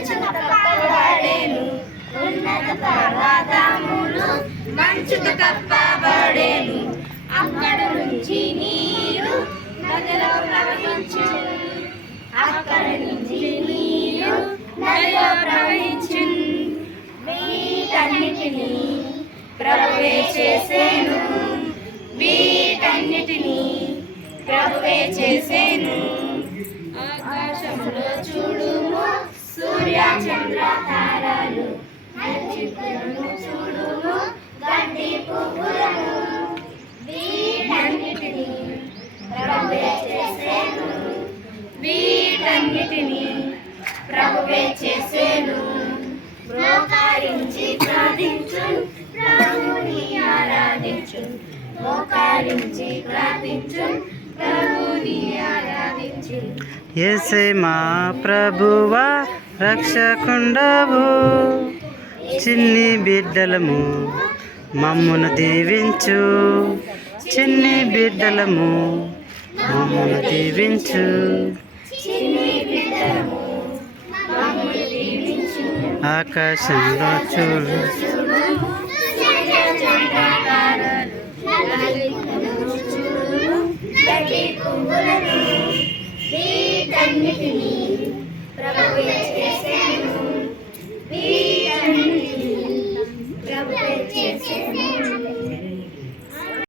మంచుతో కప్పబడేను, ఉన్నత పర్వతములు మంచుతో కప్పబడేను. అక్కడ నుంచి నీరు నదిలో ప్రవహించు, అక్కడ నుంచి నీరు నదిలో ప్రవహించు. వీటన్నిటినీ ప్రభువే చేసేను, వీటన్నిటినీ ప్రభువే చేసేను. ఆకాశంలో చూడుము సూర్య చంద్ర తారలు, నక్షత్రములను చూడుము గడ్డి పువ్వులను. వీటన్నిటినీ ప్రభువే చేసేను, వీటన్నిటినీ ప్రభువే చేసేను. మోకరించి ప్రార్థించు, ప్రభుని ఆరాధించు. మోకరించి ప్రార్థించు, ప్రభుని ఆరాధించు. యేసే మా ప్రభువా రక్షకుండవు, చిన్ని బిడ్డలము మమ్మును దీవించు, చిన్ని బిడ్డలము మమ్మును దీవించు. ఆకాశంలో చూడు వీటన్నిటినీ ప్రభువే చేసేను,